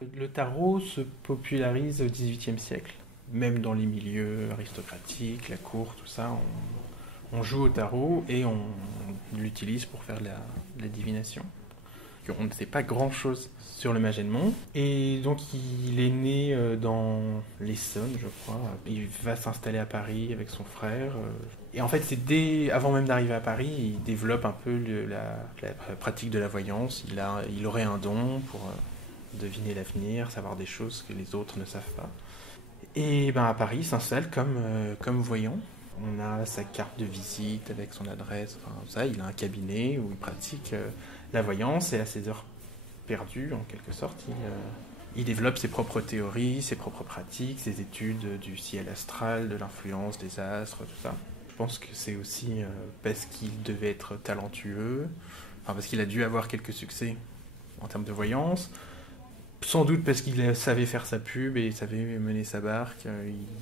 Le tarot se popularise au XVIIIe siècle, même dans les milieux aristocratiques, la cour, tout ça, on joue au tarot et on l'utilise pour faire de la divination. On ne sait pas grand-chose sur le Magènemont. Et donc il est né dans l'Essonne, je crois. Il va s'installer à Paris avec son frère. Et en fait, c'est avant même d'arriver à Paris, il développe un peu la pratique de la voyance. Il aurait un don pour deviner l'avenir, savoir des choses que les autres ne savent pas. Et ben à Paris, il s'installe comme voyant. On a sa carte de visite avec son adresse, enfin, ça. Il a un cabinet où il pratique la voyance, et à ses heures perdues, en quelque sorte, il développe ses propres théories, ses propres pratiques, ses études du ciel astral, de l'influence des astres, tout ça. Je pense que c'est aussi parce qu'il devait être talentueux, enfin, parce qu'il a dû avoir quelques succès en termes de voyance, sans doute parce qu'il savait faire sa pub et savait mener sa barque.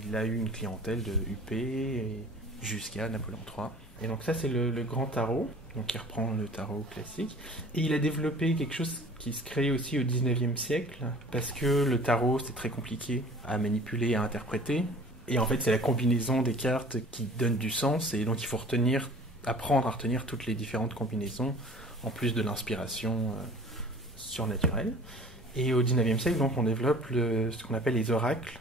Il a eu une clientèle de UP et jusqu'à Napoléon III. Et donc ça, c'est le grand tarot, donc il reprend le tarot classique. Et il a développé quelque chose qui se crée aussi au 19e siècle, parce que le tarot, c'est très compliqué à manipuler, à interpréter. Et en fait, c'est la combinaison des cartes qui donne du sens, et donc il faut apprendre à retenir toutes les différentes combinaisons, en plus de l'inspiration surnaturelle. Et au 19e siècle, donc, on développe ce qu'on appelle les oracles,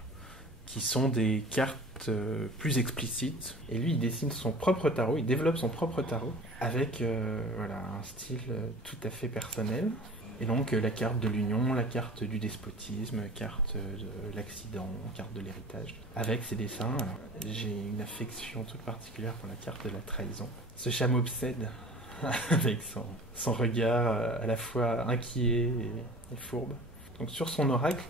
qui sont des cartes plus explicites. Et lui, il dessine son propre tarot, il développe son propre tarot, avec un style tout à fait personnel. Et donc la carte de l'union, la carte du despotisme, la carte de l'accident, la carte de l'héritage, avec ses dessins. Alors, j'ai une affection toute particulière pour la carte de la trahison. Ce chat m'obsède avec son regard à la fois inquiet et fourbe. Donc sur son oracle,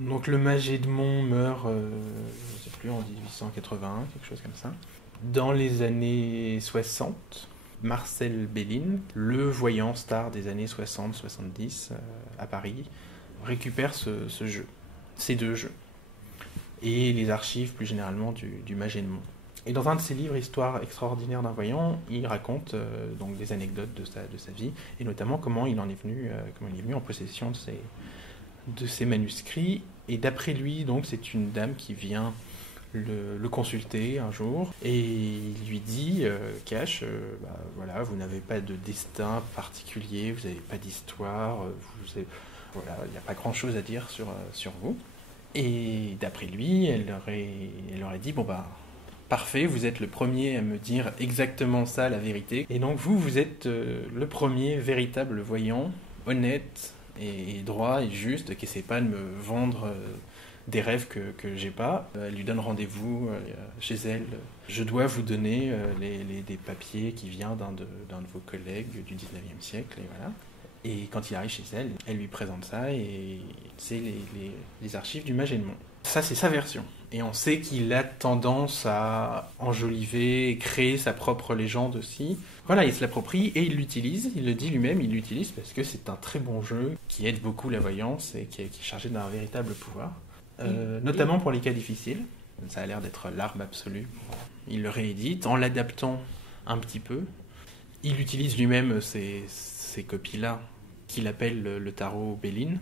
donc le Magènemont meurt, je ne sais plus, en 1881, quelque chose comme ça. Dans les années 60, Marcel Bellin, le voyant star des années 60-70 à Paris, récupère ce jeu, ces deux jeux, et les archives plus généralement du Magènemont. Et dans un de ses livres, Histoire extraordinaire d'un voyant, il raconte donc des anecdotes de sa vie, et notamment comment il est venu en possession de ces manuscrits. Et d'après lui, donc, c'est une dame qui vient le consulter un jour, et il lui dit, Cash, voilà, vous n'avez pas de destin particulier, vous n'avez pas d'histoire, voilà, il n'y a pas grand-chose à dire sur vous. Et d'après lui, elle aurait dit, parfait, vous êtes le premier à me dire exactement ça, la vérité. Et donc vous êtes le premier véritable voyant, honnête et droit et juste, qui essaie pas de me vendre des rêves que j'ai pas. Elle lui donne rendez-vous chez elle. Je dois vous donner des papiers qui viennent d'un de vos collègues du 19e siècle, et voilà. Et quand il arrive chez elle, elle lui présente ça, et c'est les archives du Magènemont. Ça, c'est sa version. Et on sait qu'il a tendance à enjoliver et créer sa propre légende aussi. Voilà, il se l'approprie et il l'utilise. Il le dit lui-même, il l'utilise parce que c'est un très bon jeu qui aide beaucoup la voyance et qui est chargé d'un véritable pouvoir. Notamment pour les cas difficiles. Ça a l'air d'être l'arme absolue. Il le réédite en l'adaptant un petit peu. Il utilise lui-même ces copies-là qu'il appelle le tarot Bellin,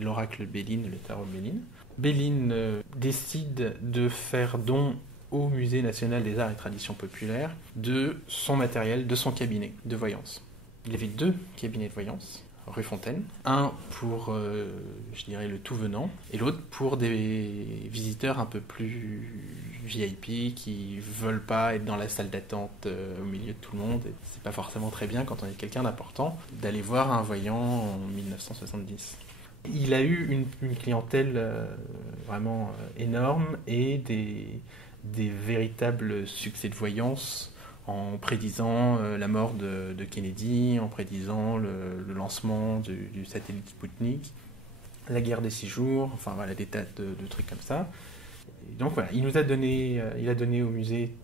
l'oracle Bellin, le tarot Bellin. Bellin décide de faire don au Musée national des arts et traditions populaires de son matériel, de son cabinet de voyance. Il avait 2 cabinets de voyance, rue Fontaine. Un pour, je dirais, le tout venant, et l'autre pour des visiteurs un peu plus VIP qui veulent pas être dans la salle d'attente au milieu de tout le monde. Et c'est pas forcément très bien, quand on est quelqu'un d'important, d'aller voir un voyant en 1970. Il a eu une clientèle vraiment énorme, et des véritables succès de voyance, en prédisant la mort de Kennedy, en prédisant le lancement du satellite Sputnik, la guerre des 6 jours, enfin voilà, des tas de trucs comme ça. Et donc voilà, il a donné au musée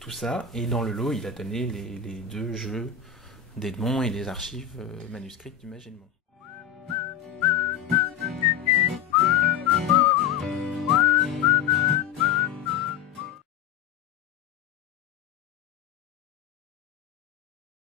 tout ça, et dans le lot, il a donné les 2 jeux d'Edmond et les archives manuscrites du Magènemont.